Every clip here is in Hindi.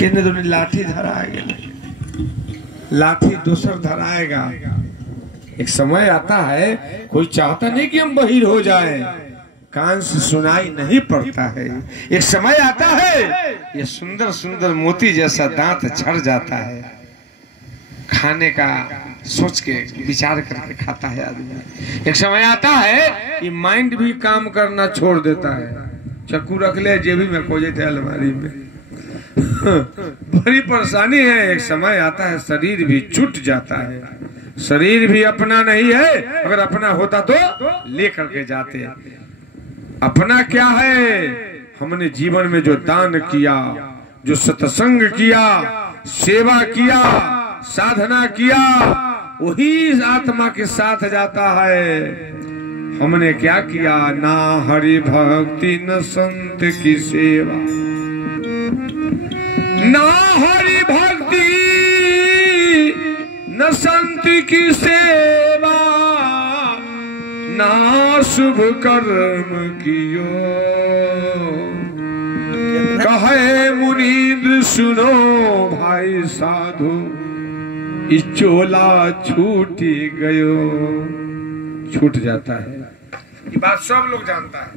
केने दोने लाठी धराएगा, लाठी दूसर धराएगा। एक समय आता है, कोई चाहता नहीं कि हम बहिर हो जाएं, कान से सुनाई नहीं पड़ता है। एक समय आता है, ये सुंदर सुंदर मोती जैसा दांत झड़ जाता है, खाने का सोच के विचार करके खाता है आदमी। एक समय आता है कि माइंड भी काम करना छोड़ देता है, चक्कू रख ले जेबी में, खोजे थे अलमारी में। बड़ी परेशानी है। एक समय आता है शरीर भी छूट जाता है, शरीर भी अपना नहीं है, अगर अपना होता तो लेकर के जाते। अपना क्या है? हमने जीवन में जो दान किया, जो सत्संग किया, सेवा किया, साधना किया, वही आत्मा के साथ जाता है। हमने क्या किया? ना हरि भक्ति न संत की सेवा, ना हरि भक्ति न संत की सेवा, ना शुभ कर्म कियो। कहे मुनीन्द्र सुनो भाई साधु, इचोला छूटी गयो। छूट जाता है। ये बात सब लोग जानता है,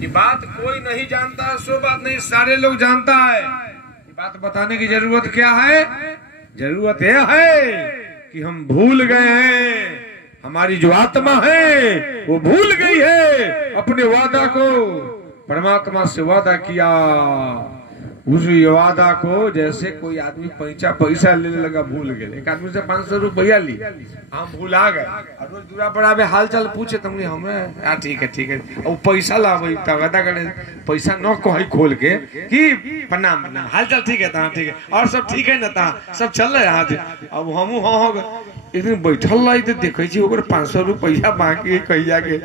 ये बात कोई नहीं जानता है, सो बात नहीं, सारे लोग जानता है। ये बात बताने की जरूरत क्या है? जरूरत यह है कि हम भूल गए हैं, हमारी जो आत्मा है वो भूल गई है अपने वादा को। परमात्मा से वादा किया, उस वादा को जैसे कोई आदमी पैसा लेने लगा, भूल गए। एक आदमी से 500 रुपया ली, हम भूला गए, रोज दूरा पर आवे हाल चाल पूछे, तुमने हमें यार ठीक है और पैसा ला वादा करे, पैसा न कही खोल के कि प्रणाम प्रणाम, हाल चाल ठीक है ता, ठीक है और सब ठीक है ना ता, सब चल रहा है। अब हम एक दिन बैठल रही तो देखे 500 रुपया बाकी कहिया के,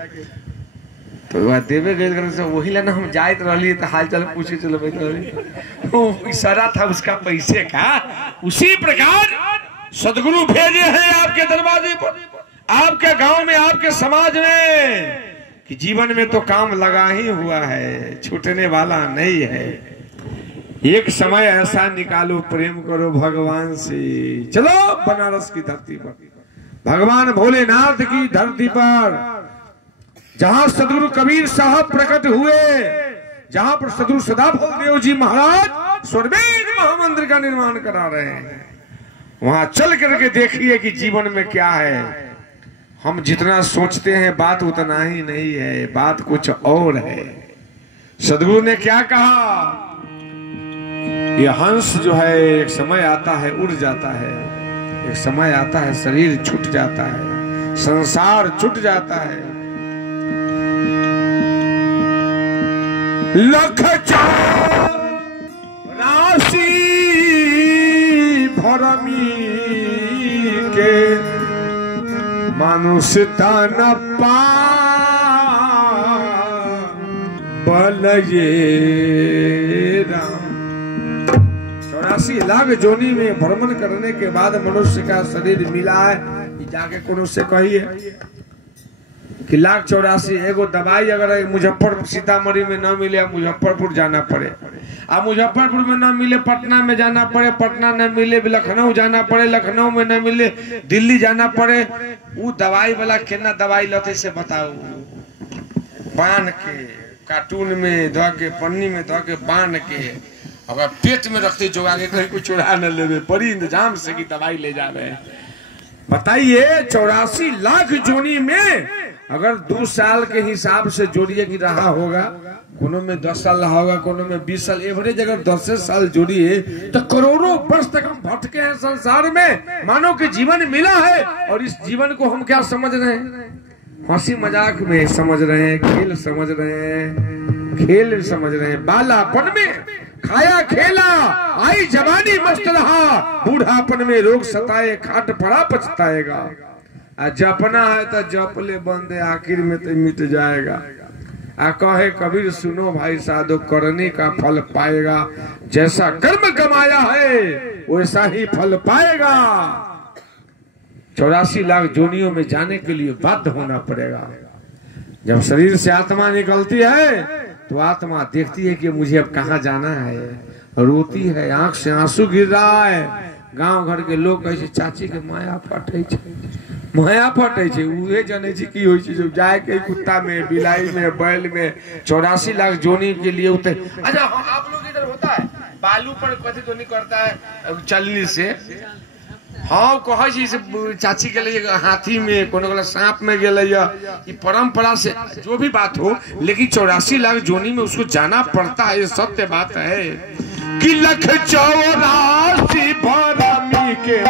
तो देवे गए से वही लेना हम जाइत रही तो हाल चाल पूछे चलो बैठ, इशारा था उसका पैसे का। उसी प्रकार सदगुरु भेजे हैं आपके दरवाजे पर, आपके गांव में, आपके समाज में, कि जीवन में तो काम लगा ही हुआ है, छूटने वाला नहीं है। एक समय ऐसा निकालो, प्रेम करो भगवान से। चलो बनारस की धरती पर, भगवान भोलेनाथ की धरती पर, जहां सदगुरु कबीर साहब प्रकट हुए, जहां पर सदगुरु सदाफल जी महाराज स्वर्वेद महामंदिर का निर्माण करा रहे हैं, वहां चल करके देखिए कि जीवन में क्या है। हम जितना सोचते हैं बात उतना ही नहीं है, बात कुछ और है। सदगुरु ने क्या कहा? ये हंस जो है एक समय आता है उड़ जाता है, एक समय आता है शरीर छूट जाता है, संसार छूट जाता है। लख राशि भरमी के मानुष तन पा बल ये राम। 84 लाख जोनी में भ्रमण करने के बाद मनुष्य का शरीर मिला है। जाके कोनो से कहिए कि 1,84,000 एगो दवाई अगर मुजफ्फरपुर सीतामढ़ी में न मिले, मुजफ्फरपुर जाना पड़े, अब मुजफ्फरपुर में न मिले पटना में जाना पड़े, पटना न मिले लखनऊ जाना पड़े, लखनऊ में न मिले दिल्ली जाना पड़े। वो दवाई वाला केना दवाई लते से बताओ, बांध के कार्टून में धो के, पन्नी में धो के बांध के अगर पेट में रखते जो आगे कहीं कुछ चुरा न ले, बड़ी इंतजाम से की दवाई ले जा रहे हैं। बताइए 84 लाख जोनी में अगर 2 साल के हिसाब से जोड़िए कि रहा होगा, कोनो में 10 साल रहा होगा, कोनो में 20 साल, एवरेज अगर 10 साल जोड़िए तो करोड़ों वर्ष तक हम भटके हैं संसार में। मानो कि जीवन मिला है और इस जीवन को हम क्या समझ रहे हैं? हंसी मजाक में समझ रहे हैं, खेल समझ रहे हैं, खेल समझ रहे हैं। बालापन में खाया खेला, आई जवानी मस्त रहा, बूढ़ापन में रोग सताए, खाट पड़ा पछताएगा। जपना है तो जप ले बंदे, आखिर में तो मिट जाएगा। कहे कबीर सुनो भाई साधो, करने का फल पाएगा, जैसा कर्म कमाया है वैसा ही फल पाएगा। 84 लाख जोनियों में जाने के लिए बाध्य होना पड़ेगा। जब शरीर से आत्मा निकलती है तो आत्मा देखती है कि मुझे अब कहाँ जाना है, रोती है, आंख से आंसू गिर रहा है। गांव घर के लोग कहे चाची के माया फटे छे, माया फटे छे। उहे जाने छी की होई छे जब जाए के कुत्ता में, बिलाई में, बैल में 84 लाख जोनी के लिए उते। अच्छा आप लोग इधर होता है बालू पर कथी जोनी करता है चलनी से। हाँ कहे छी से चाची के लिए हाथी में, कोनो वाला सांप में गेले या ई परंपरा से जो भी बात हो, लेकिन 84 लाख जोनी में उसको जाना पड़ता है। ये सत्य बात है कि लख 84 भरमी के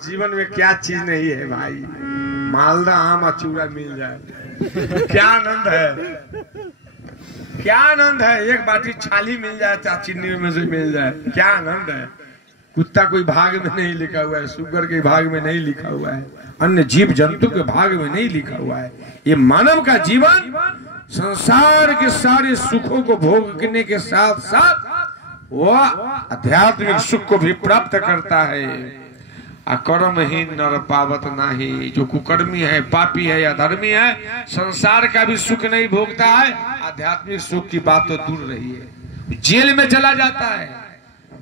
जीवन में क्या चीज नहीं है भाई। मालदा आम और चूड़ा मिल जाए क्या आनंद है, क्या आनंद है। एक बाटी छाली मिल जाए, चीनी में से मिल जाए, क्या आनंद है। कुत्ता कोई भाग में नहीं लिखा हुआ है, सुगर के भाग में नहीं लिखा हुआ है, अन्य जीव जंतु के भाग में नहीं लिखा हुआ है। ये मानव का जीवन संसार के सारे सुखों को भोगने के साथ साथ वह आध्यात्मिक सुख को भी प्राप्त करता है। कर्महीन नर पावत नाही, जो कुकर्मी है, पापी है या धर्मी है, संसार का भी सुख नहीं भोगता है। आध्यात्मिक सुख की बात तो दूर रही है, जेल में चला जाता है,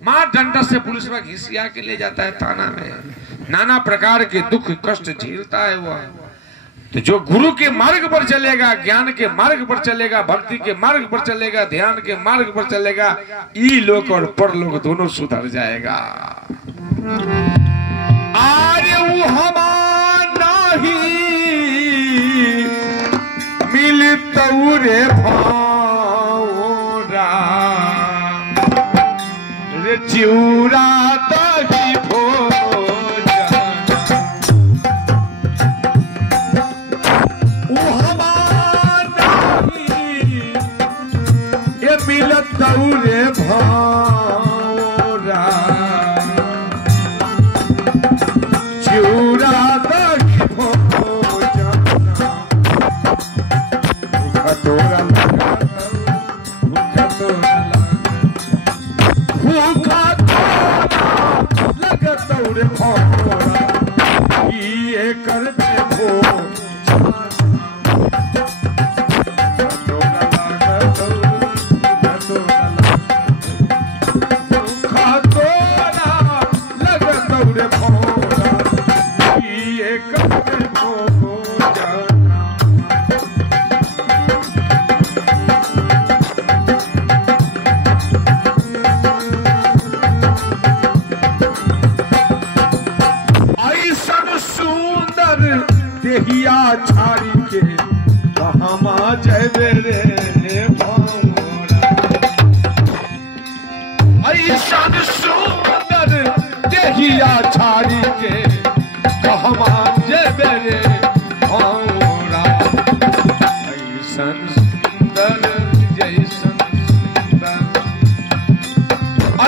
मार दंड से पुलिस में घिसिया के ले जाता है थाना में, नाना प्रकार के दुख कष्ट झेलता है वह। तो जो गुरु के मार्ग पर चलेगा, ज्ञान के मार्ग पर चलेगा, भक्ति के मार्ग पर चलेगा, ध्यान के मार्ग पर चलेगा, ई लोक और परलोक दोनों सुधर जाएगा। आर्य वो हमारा ही मिलतऊ रे भावरा रे चिउरा दही भोजन, वो हमारा ही ये मिलतऊ रे भावरा चिउरा दही भोजन, भूखा तोरा लगा, भूखा तोरा लगतौ रे भोरा, ये करते भोजन, तोरा लगतौ, भूखा तोरा लगतौ रे भोरा, ये करते भोजन। देहिया छाड़ी के कहमा जयबे रे भौरा, ऐसन सुंदर देहिया छाड़ी के कहमा जयबे रे भौरा, ऐसन सुंदर जैसन सुंदर,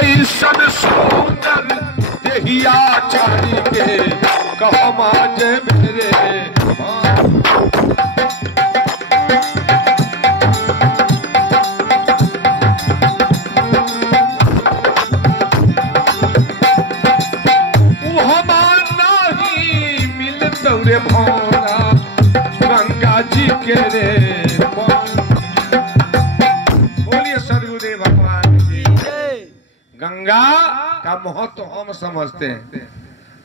ऐसन सुंदर देहिया छाड़ी के कहमा जयबे रे। रे भौरा गंगा जी के रे, बोलिए सदगुरुदेव भगवान की। गंगा का महत्व हम समझते हैं,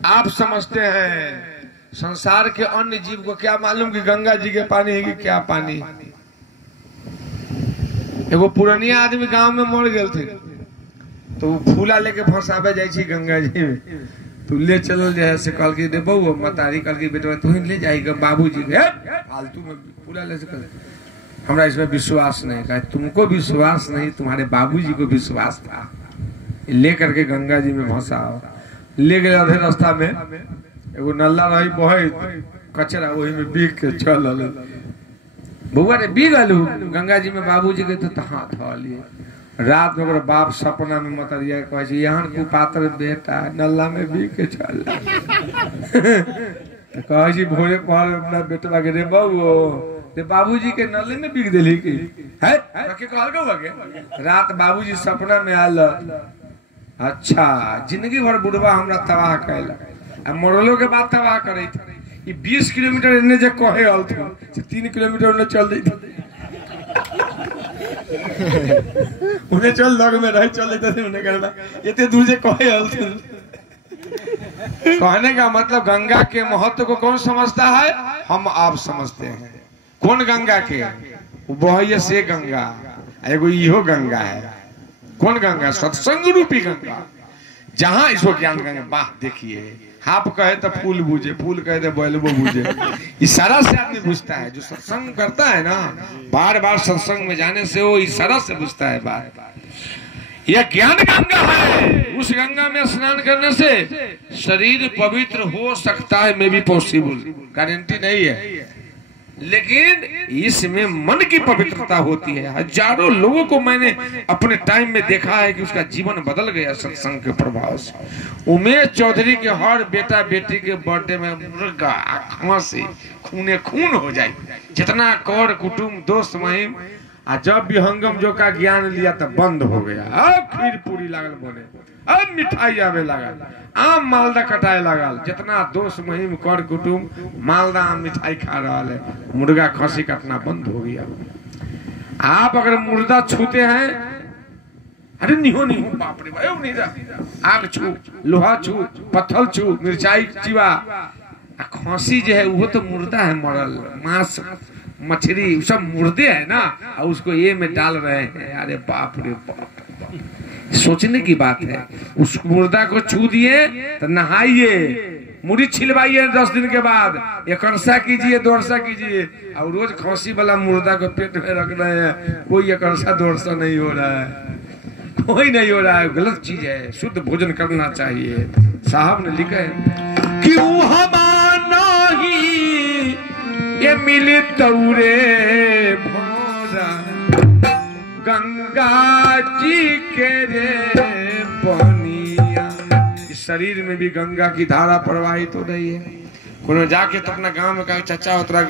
आप समझते हैं। संसार के अन्य जीव को क्या मालूम कि गंगा जी के पानी है कि क्या पानी। एगो पुरानिया आदमी गांव में मर गए थे, तो फूला लेके फंसावे जाए गंगा जी में, तू ले चल जाए से कल के दे बहु मतारी कल के बेटा तू ही ले जाएगा बाबूजी के फालतू में पूरा ले चल। हमरा इसमें विश्वास नहीं, कहा तुमको विश्वास नहीं, तुम्हारे बाबूजी को विश्वास था। ले करके गंगा जी में भसाओ। ले गए आधे रास्ता में एगो नल्ला रही बहे कचरा वही में बीग के चल बउआ रे बीग आलू गंगा जी में बाबूजी के तो हाथ धो लिए। रात में बाप सपना में मतरिया कहे यहाँ कुपात्र बेटा नल्ला में बीग के चल कहे भोरे पहर अपना बेटा के रे बउओ बाबूजी के नल्ले में बीग दिली की है रात बाबूजी सपना में आल। अच्छा जिंदगी भर बुढ़वा हमरा तबाह कैला मरलो के बाद तबाह करे 20 किलोमीटर इन्ने जे कहे आल थे 3 किलोमीटर उन्हें चल दी उन्हें चल लग में रह चल देते उन्हें करना इतने दूर से कहे आल थे। कहने का मतलब गंगा के महत्व को कौन समझता है? हम आप समझते हैं। कौन गंगा के? वो से गंगा एगो इहो गंगा है। कौन गंगा? सत्संग रूपी गंगा, जहां इसको ज्ञान गंगा। वाह देखिए, हाफ कहे तो फूल बूझे, फूल कहे तो बैलबो बूझे। इशारा से आदमी बुझता है। जो सत्संग करता है ना, बार बार सत्संग में जाने से वो इशारा से बुझता है। बार बार यह ज्ञान गंगा है। उस गंगा में स्नान करने से शरीर पवित्र हो सकता है, मे भी पॉसिबल, गारंटी नहीं है, लेकिन इसमें मन की पवित्रता होती है। हजारों लोगों को मैंने अपने टाइम में देखा है कि उसका जीवन बदल गया सत्संग के प्रभाव से। उमेश चौधरी के हर बेटा बेटी के बर्थडे में मुर्गा खांसी खूने खून हो जाए, जितना कर कुटुंब दोस्त महिम। जब भी हंगम जो का ज्ञान लिया तो बंद हो गया। अब खीर पूरी लागल बोले, अब मिठाई आवे लागल, आम मालदा कटाए लागल। जितना दोस्त महिम कर कुटुंब मालदा आम मिठाई खा रहा है, मुर्गा खसी काटना बंद हो गया। आप अगर मुर्दा छूते हैं, अरे निहो निहो बाप रे भाई नहीं जा, आग छू, लोहा छू, पत्थर छू, मिर्चाई चिवा। खसी जो है वो तो मुर्दा है, मरल मांस मछली सब मुर्दे है ना, और उसको ये में डाल रहे हैं। अरे बाप रे बाप, सोचने की बात है। उस मुर्दा को छू दिए तो नहाइए, मुड़ी छिलवाइए 10 दिन के बाद, एकरसा कीजिए, दोरसा कीजिए। और रोज खसी वाला मुर्दा को पेट में रख रहे हैं, कोई एकरसा दोरसा नहीं हो रहा है, कोई नहीं हो रहा है। गलत चीज है, शुद्ध भोजन करना चाहिए। साहब ने लिखा है क्यों हमारा ही ये मिले तौरे भोरा गंगा जी के रे पनिया। इस शरीर में भी गंगा की धारा प्रवाहित हो रही है। कोनो जाके तो अपना गांव में कहा चाचा उतरा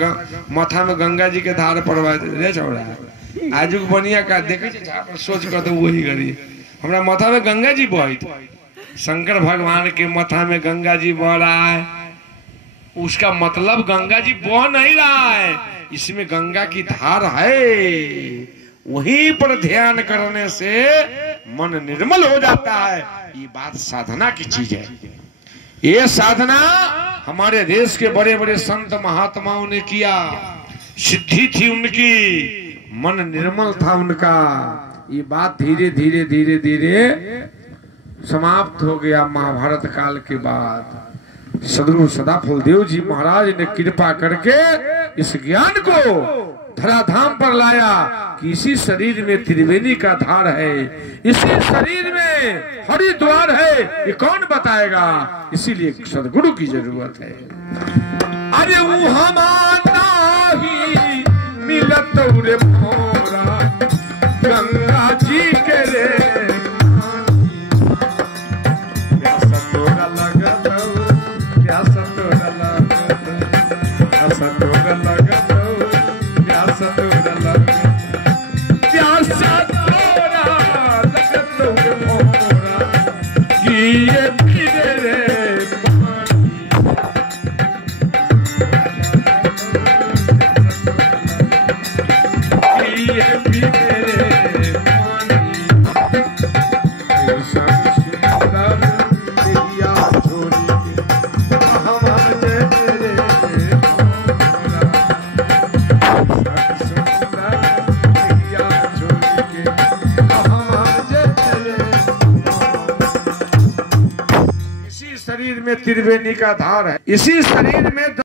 माथा में गंगा जी के धारा प्रवाहित रे छोड़ा है। आजू बनिया का देखे सोच कर तो वही करी हमारा माथा में गंगा जी बही। शंकर भगवान के माथा में गंगा जी बह रहा है, उसका मतलब गंगा जी बह नहीं रहा है, इसमें गंगा की धार है। वहीं पर ध्यान करने से मन निर्मल हो जाता है। ये बात साधना की चीज है। ये साधना हमारे देश के बड़े बड़े संत महात्माओं ने किया, सिद्धि थी उनकी, मन निर्मल था उनका। ये बात धीरे धीरे धीरे धीरे समाप्त हो गया महाभारत काल के बाद। सदगुरु सदाफल देव जी महाराज ने कृपा करके इस ज्ञान को धराधाम पर लाया कि इसी शरीर में त्रिवेणी का धार है, इसी शरीर में हरिद्वार है। ये कौन बताएगा? इसीलिए सदगुरु की जरूरत है। अरे वो हमारा ही मिलत रे मोरा गंगा जी के रे त्रिवेणी का धार है। इसी शरीर में